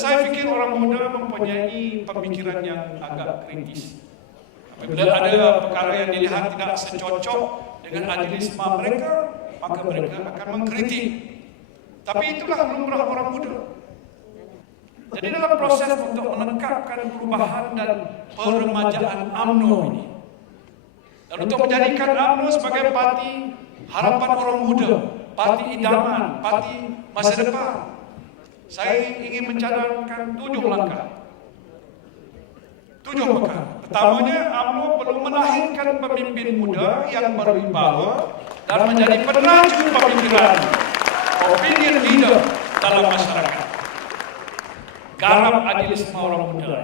saya fikir orang muda mempunyai pemikiran yang agak kritis. Apabila ada perkara yang dilihat tidak secocok dengan adilisme mereka, maka mereka akan mengkritik. Tapi itulah lumrah orang muda. Jadi dalam proses untuk menekapkan perubahan dan peremajaan UMNO ini, dan untuk menjadikan UMNO sebagai parti harapan orang muda, parti idaman, parti masa depan, saya ingin mencadangkan tujuh langkah. Tujuh perkara. Pertamanya, UMNO perlu melahirkan pemimpin muda yang berwibawa dan menjadi penaju pemikiran opinion leader dalam masyarakat. Garap adilisme orang muda.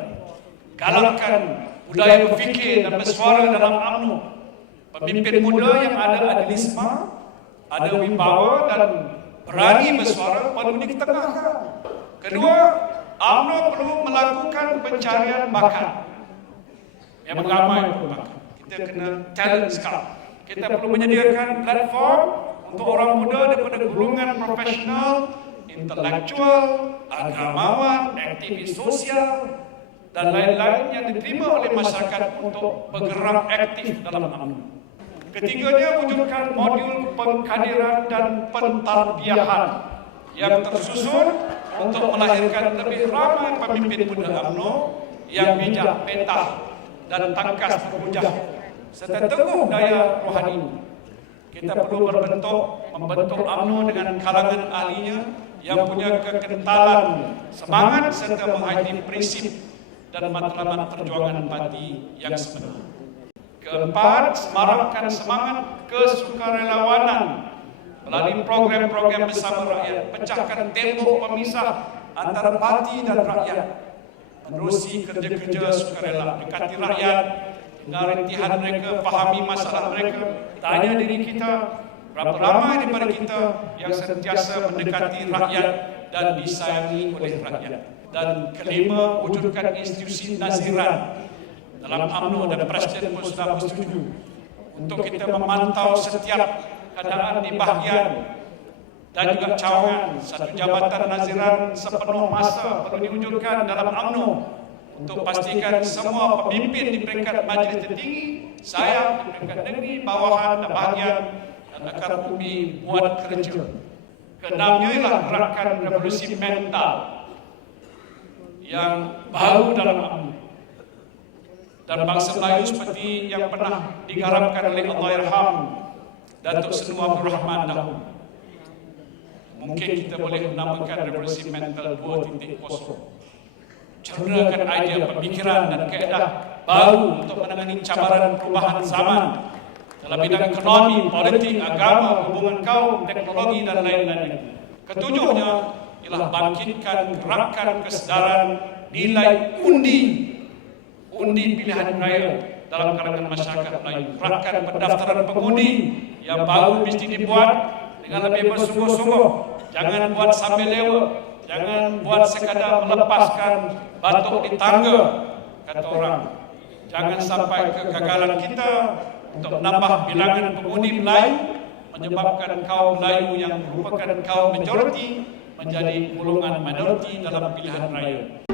Galakkan budaya berfikir dan bersuara dalam UMNO. Pemimpin muda yang ada adilisme, ada wibawa dan berani bersuara perlu diketengahkan. Kedua, UMNO perlu melakukan pencarian bakat. Yang ramai bakat. Kita kena talent scout. Kita perlu menyediakan platform untuk orang muda daripada golongan profesional, intelektual, agamawan, aktivis sosial dan lain-lain yang diterima oleh masyarakat untuk bergerak aktif dalam UMNO. Ketiganya wujudkan modul pengkaderan dan pentarbiahan yang tersusun untuk melahirkan lebih ramai pemimpin muda UMNO yang bijak peta dan tangkas berhujah serta teguh daya rohani. Kita perlu berbentuk membentuk UMNO dengan kalangan ahlinya yang punya kekentalan semangat serta menghayati prinsip dan matlamat perjuangan parti yang sebenar. Keempat, semarakkan semangat kesukarelawanan. Melalui program-program bersama rakyat, pecahkan tembok pemisah antara parti dan rakyat, menerusi kerja-kerja sukarela, dekati rakyat, dengar intihan mereka, fahami masalah mereka, tanya diri kita, berapa ramai daripada kita yang sentiasa mendekati rakyat dan disayangi oleh rakyat. Dan kelima, wujudkan institusi naziran dalam UMNO dan Presiden pun sudah bersetuju. untuk kita memantau setiap keadaan di bahagian dan juga cawangan satu jabatan naziran sepenuh masa perlu diwujudkan dalam UMNO untuk pastikan semua pemimpin di peringkat majlis tertinggi saya di peringkat negeri, bawahan dan bahagian dan akar bumi buat kerja. keenamnya ialah gerakan revolusi mental. yang baru dalam UMNO dan bangsa Melayu seperti yang pernah digarapkan oleh Allah Yarham Datuk Senua Abdul Rahman dahulu. Mungkin kita boleh menamakan revolusi mental 2.0. Cernakan idea pemikiran dan keadaan baru untuk menangani cabaran perubahan zaman dalam bidang ekonomi, politik, agama, hubungan kaum, teknologi dan lain-lain. Ketujuhnya ialah bangkitkan gerakan kesedaran nilai undi undi pilihan raya dalam kalangan masyarakat Melayu. Gerakan pendaftaran pengundi yang baru mesti dibuat dengan lebih bersungguh-sungguh. Jangan buat sambil lewa. Jangan buat sekadar melepaskan batuk di tangga, kata orang. Jangan sampai kegagalan kita untuk menambah bilangan pengundi Melayu menyebabkan kaum Melayu yang merupakan kaum majoriti menjadi golongan minoriti dalam pilihan raya.